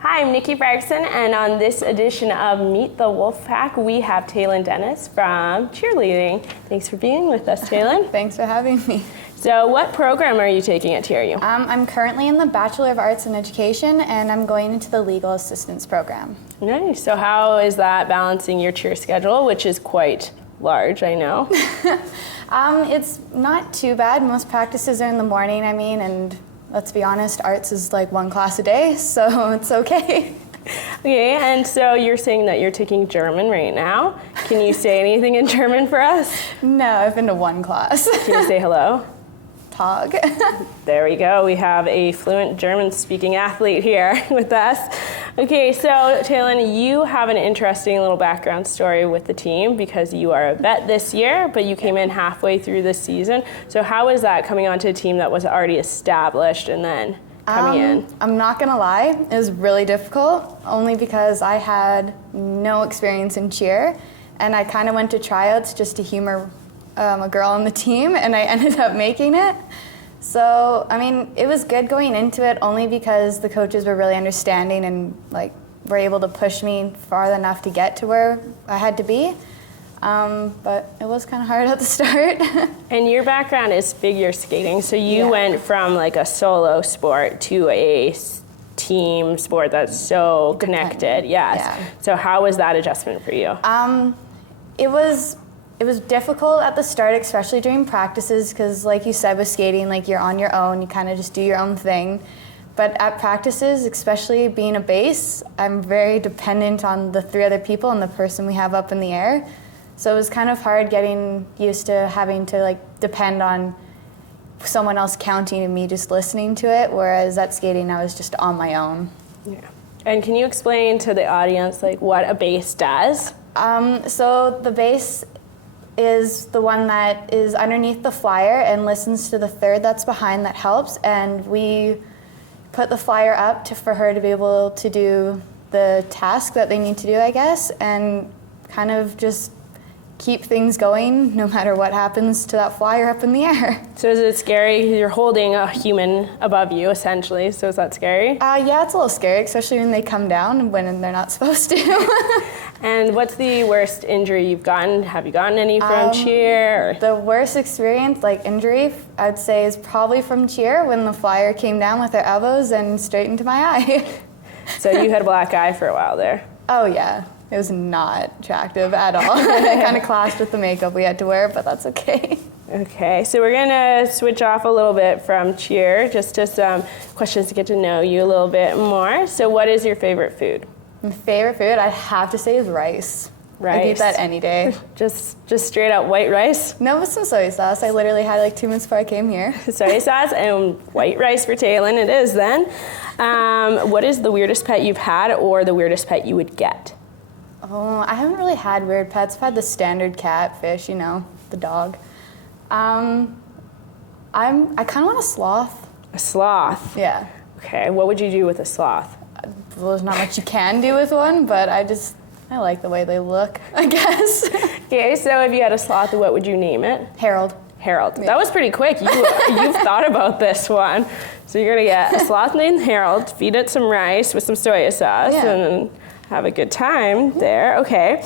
Hi, I'm Nikki Bergson, and on this edition of Meet the WolfPack, we have Taylan Dennis from cheerleading. Thanks for being with us, Taylan. Thanks for having me. So what program are you taking at TRU? I'm currently in the Bachelor of Arts in Education, and I'm going into the Legal Assistance program. Nice. So how is that balancing your cheer schedule, which is quite large, I know? It's not too bad. Most practices are in the morning, and let's be honest, arts is like one class a day, so it's okay. Okay, and so you're saying that you're taking German right now. Can you say anything in German for us? No, I've been to one class. Can you say hello? Tag. There we go. We have a fluent German-speaking athlete here with us. Okay, so Taylan, you have an interesting little background story with the team because you are a vet this year, but you came in halfway through the season. So how is that coming onto a team that was already established and then coming in? I'm not gonna lie, it was really difficult, only because I had no experience in cheer, and I kind of went to tryouts just to humor a girl on the team, and I ended up making it. So, it was good going into it only because the coaches were really understanding and were able to push me far enough to get to where I had to be. But it was kind of hard at the start. And your background is figure skating, so you went from a solo sport to a team sport that's so connected. Yes. Yeah. So how was that adjustment for you? It was difficult at the start, especially during practices, because like you said with skating, you're on your own, you kind of just do your own thing. But at practices, especially being a base, I'm very dependent on the three other people and the person we have up in the air. So it was kind of hard getting used to having to depend on someone else counting and me just listening to it, whereas at skating I was just on my own. Yeah. And can you explain to the audience what a base does? So the base is the one that is underneath the flyer and listens to the third that's behind that helps, and we put the flyer up for her to be able to do the task that they need to do, I guess, and kind of just keep things going no matter what happens to that flyer up in the air. So is it scary? You're holding a human above you, essentially, so is that scary? Yeah, it's a little scary, especially when they come down when they're not supposed to. And what's the worst injury you've gotten? Have you gotten any from cheer? Or? The worst experience, injury, I'd say is probably from cheer when the flyer came down with their elbows and straight into my eye. So you had a black eye for a while there? Oh yeah, it was not attractive at all. It kind of clashed with the makeup we had to wear, but that's okay. Okay, so we're gonna switch off a little bit from cheer, just to some questions to get to know you a little bit more. So what is your favorite food? My favorite food, I'd have to say, is rice. Rice. I eat that any day. Just straight up white rice? No, with some soy sauce. I literally had 2 minutes before I came here. Soy sauce and white rice for Taylan it is then. What is the weirdest pet you've had or the weirdest pet you would get? Oh, I haven't really had weird pets. I've had the standard cat, fish, the dog. I kind of want a sloth. A sloth? Yeah. Okay, what would you do with a sloth? Well, there's not much you can do with one, but I like the way they look, I guess. Okay, so if you had a sloth, what would you name it? Harold. Harold. Yeah. That was pretty quick. You've thought about this one. So you're going to get a sloth named Harold, feed it some rice with some soy sauce, and have a good time there. Okay,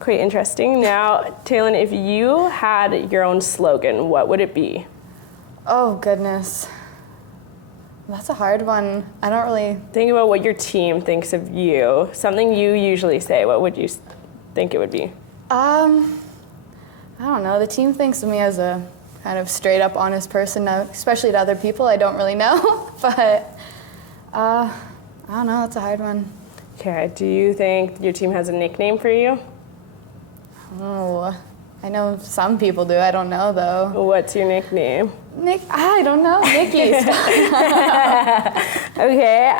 quite interesting. Now, Taylan, if you had your own slogan, what would it be? Oh, goodness. That's a hard one. I don't really... Think about what your team thinks of you. Something you usually say. What would you think it would be? I don't know. The team thinks of me as a kind of straight up honest person, especially to other people I don't really know. But I don't know. That's a hard one. Okay. Do you think your team has a nickname for you? Oh, I know some people do. I don't know, though. What's your nickname? I don't know. Nikki. Okay,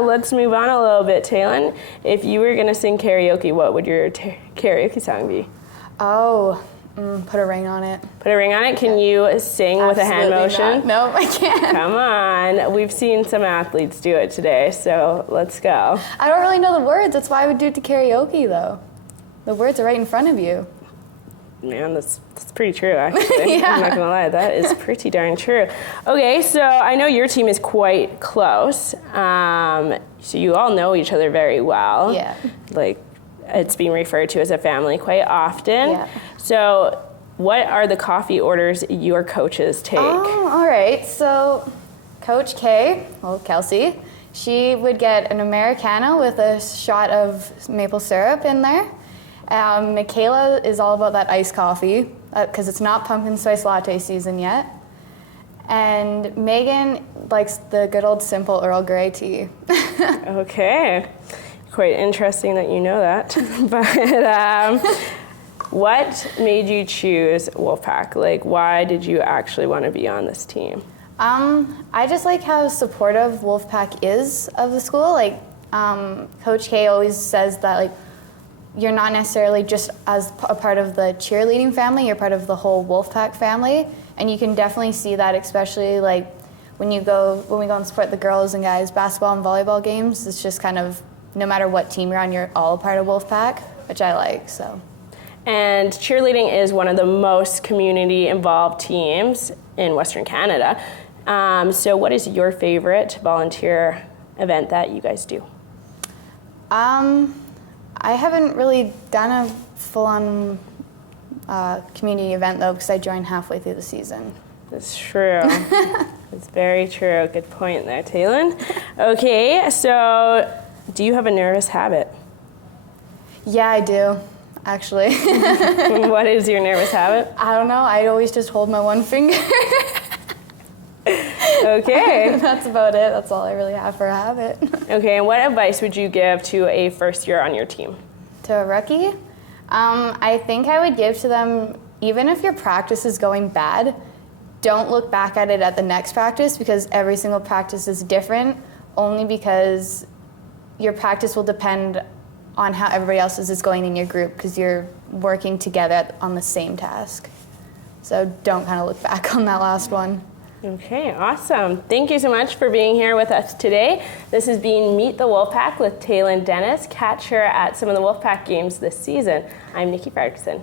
let's move on a little bit, Taylan. If you were going to sing karaoke, what would your karaoke song be? Oh, put a ring on it. Put a ring on it? Can you sing with a hand motion? Not. No, I can't. Come on. We've seen some athletes do it today, so let's go. I don't really know the words. That's why I would do it to karaoke, though. The words are right in front of you. Man, that's pretty true, actually. Yeah. I'm not going to lie. That is pretty darn true. Okay, so I know your team is quite close. So you all know each other very well. Yeah. Like, it's being referred to as a family quite often. Yeah. So what are the coffee orders your coaches take? Oh, all right. So Coach K, Kelsey, she would get an Americano with a shot of maple syrup in there. Michaela is all about that iced coffee because it's not pumpkin spice latte season yet. And Megan likes the good old simple Earl Grey tea. Okay. Quite interesting that you know that. But what made you choose Wolfpack? Like, why did you actually want to be on this team? I just like how supportive Wolfpack is of the school. Like, Coach K always says that, like, you're not necessarily just as a part of the cheerleading family, you're part of the whole Wolfpack family. And you can definitely see that, especially like when we go and support the girls and guys basketball and volleyball games. It's just kind of, no matter what team you're on, you're all a part of Wolfpack, which I like, so. And cheerleading is one of the most community involved teams in Western Canada. So what is your favorite volunteer event that you guys do? I haven't really done a full-on community event, though, because I joined halfway through the season. That's true. It's very true. Good point there, Taylan. Okay, so do you have a nervous habit? Yeah, I do, actually. What is your nervous habit? I don't know. I always just hold my one finger. Okay. That's about it. That's all I really have for a habit. Okay, and what advice would you give to a first year on your team? To a rookie? I think I would give to them, even if your practice is going bad, don't look back at it at the next practice, because every single practice is different, only because your practice will depend on how everybody else's is going in your group, because you're working together on the same task. So don't kind of look back on that last one. Okay, awesome. Thank you so much for being here with us today. This has been Meet the Wolfpack with Taylan Dennis. Catch her at some of the Wolfpack games this season. I'm Nikki Ferguson.